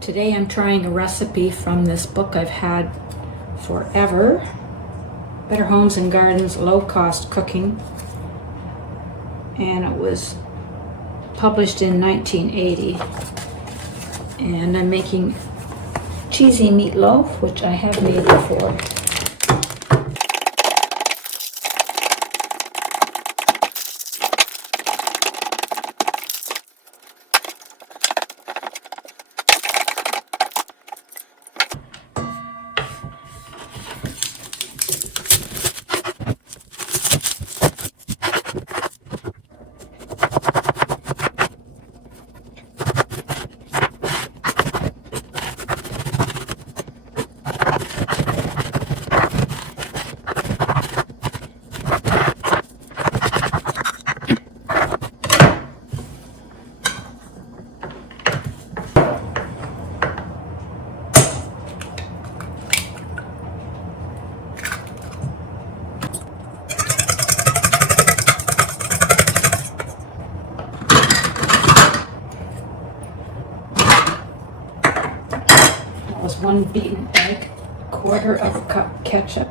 Today I'm trying a recipe from this book I've had forever. Better Homes and Gardens Low Cost Cooking. And it was published in 1980. And I'm making cheesy meat loaf, which I have made before. One beaten egg, a quarter of a cup ketchup,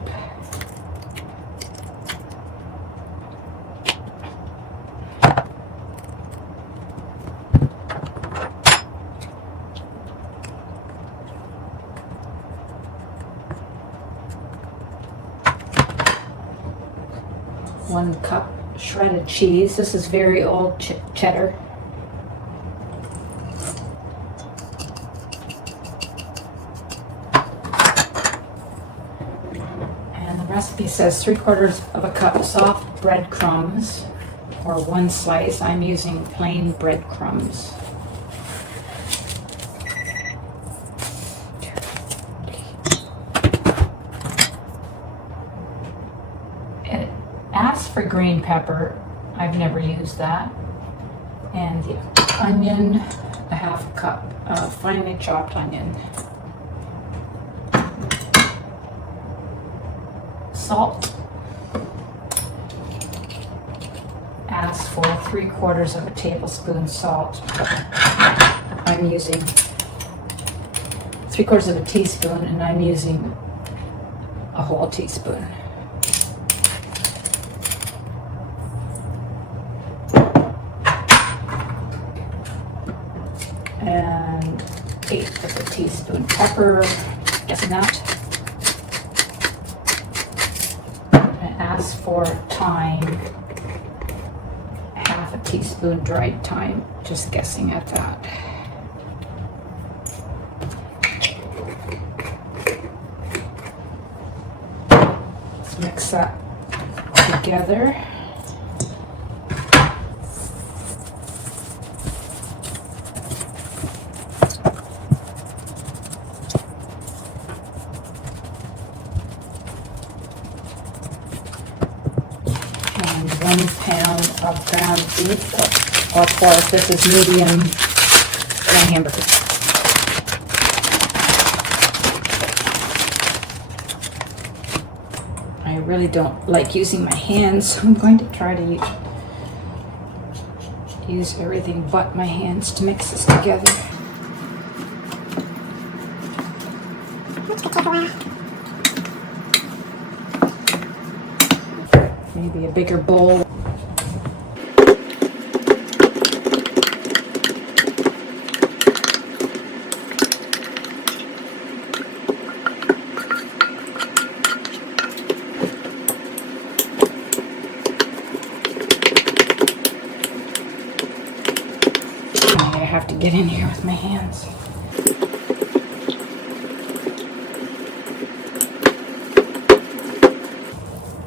one cup shredded cheese. This is very old cheddar. Recipe says 3/4 of a cup soft breadcrumbs, or 1 slice. I'm using plain breadcrumbs. It asks for green pepper. I've never used that. And the onion, a 1/2 cup of finely chopped onion. Salt. Asks for 3/4 of a tablespoon salt. I'm using 3/4 of a teaspoon, and I'm using a whole teaspoon. And 1/8 of a teaspoon pepper. Guessing that. Ask for thyme, 1/2 teaspoon dried thyme, just guessing at that. Let's mix that together. And 1 pound of ground beef or pork. This is medium hamburger. I really don't like using my hands, so I'm going to try to use everything but my hands to mix this together. Maybe a bigger bowl. I have to get in here with my hands.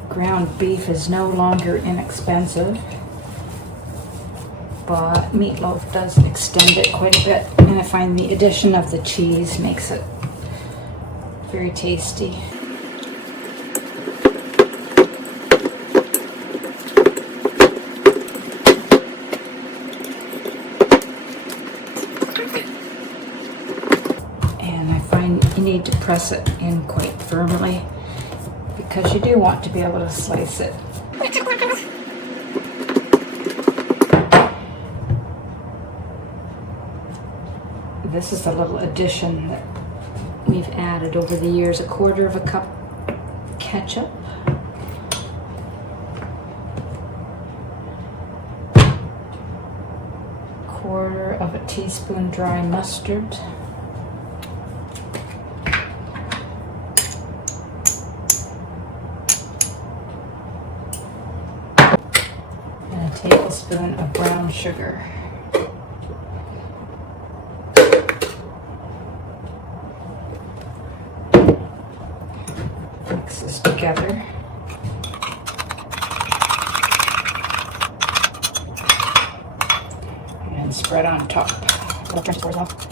Ground beef is no longer inexpensive, but meatloaf does extend it quite a bit, and I find the addition of the cheese makes it very tasty. And I find you need to press it in quite firmly, because you do want to be able to slice it. This is a little addition that we've added over the years. 1/4 cup ketchup. Quarter of a teaspoon dry mustard. And a tablespoon of brown sugar. Mix this together. And spread on top. I'll turn the off.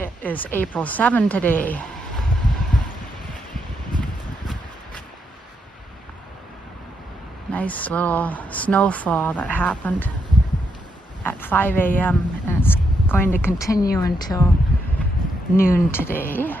It is April 7 today. Nice little snowfall that happened at 5 a.m. and it's going to continue until noon today.